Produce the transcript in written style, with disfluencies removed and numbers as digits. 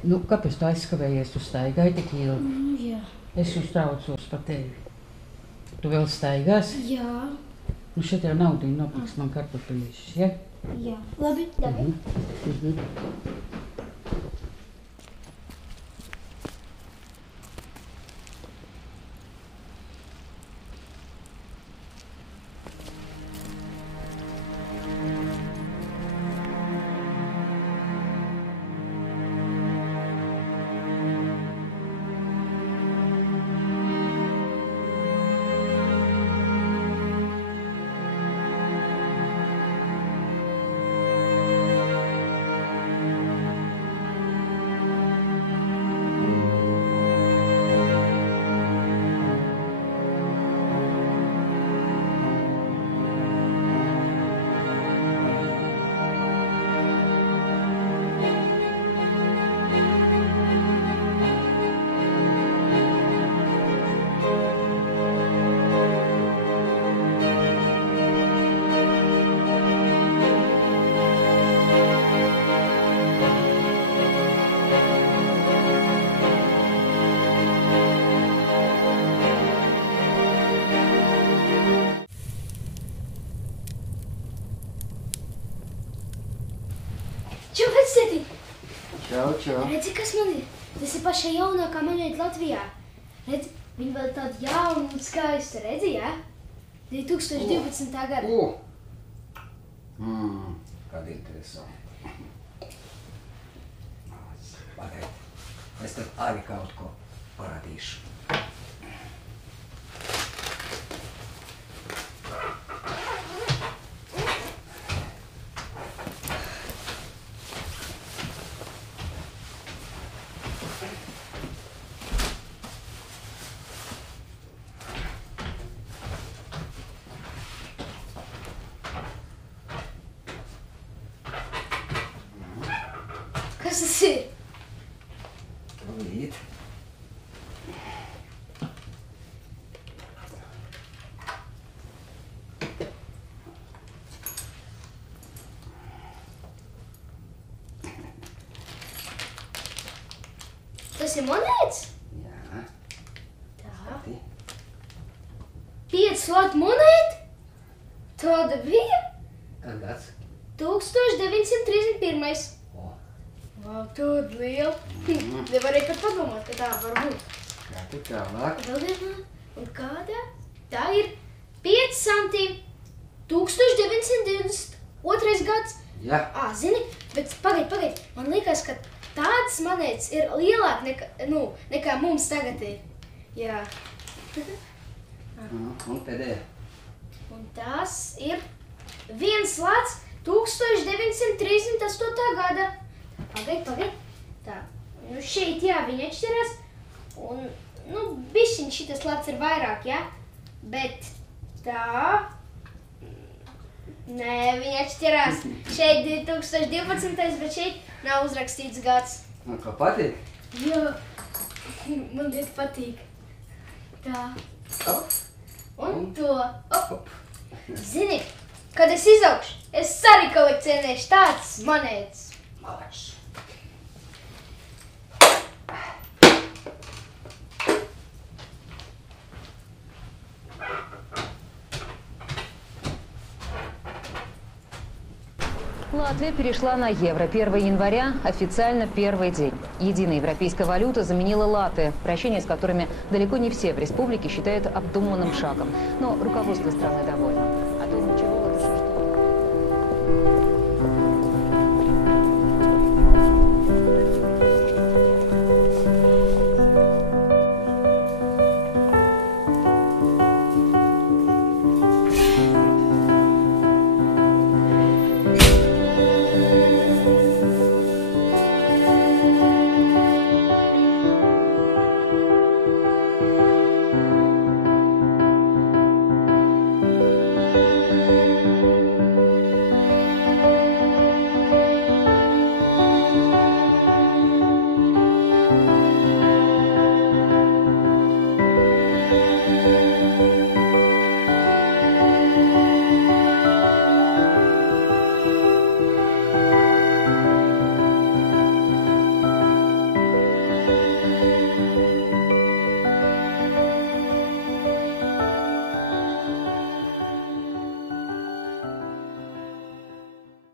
Nu, kāpēc tu aizskavējies? Tu staigāji tik ilgi? Jā. Es uztraucos par tevi. Tu vēl staigās? Jā. Nu, šeit jau naudiņu nopirks man kartupeļus, ja? Jā. Labi, labi. Čau, vectēti! Čau, čau. Redzi, kas man ir? Tas ir paša jaunākā monēta Latvijā. Redzi, viņa vēl tāda jauna un skaista, redzi, jā? 2012. gada. Kāda interesanta. Pagaid, es tev arī kaut ko parādīšu. Kas tas ir? Tūlīt. Tas ir monētas? Jā. Tā. Ti. 5 latu monēta? Tāda bija? Kad gads? 1931. O. Vau, tāda liela. Nevarēja pat padomāt, ka tā var būt. Kā tu tālāk? Vēl viena. Un kādā? Tā ir 5 centīmi. 1992. gads. Jā. Zini, bet pagaid. Man liekas, ka tādas monētas ir lielāk nekā mums tagad ir. Jā. Un pēdējā? Un tās ir 1 lats 1938. gada. Pagaid. Tā. Nu šeit, jā, viņi atšķirās. Un, bišķiņ šitas lats ir vairāk, jā? Bet tā... Nē, viņi atšķirās. Šeit 2012. bet šeit nav uzrakstīts gads. Un kā patīk? Jā, man ļoti patīk. Tā. Op. Un to. Op. Zini, kad es izaugšu, es arī kolekcionēšu tādas monētas. Malačs. Латвия перешла на евро. 1 января официально первый день. Единая европейская валюта заменила латы, прощения с которыми далеко не все в республике считают обдуманным шагом. Но руководство страны довольно. О том, чего латыши ждут.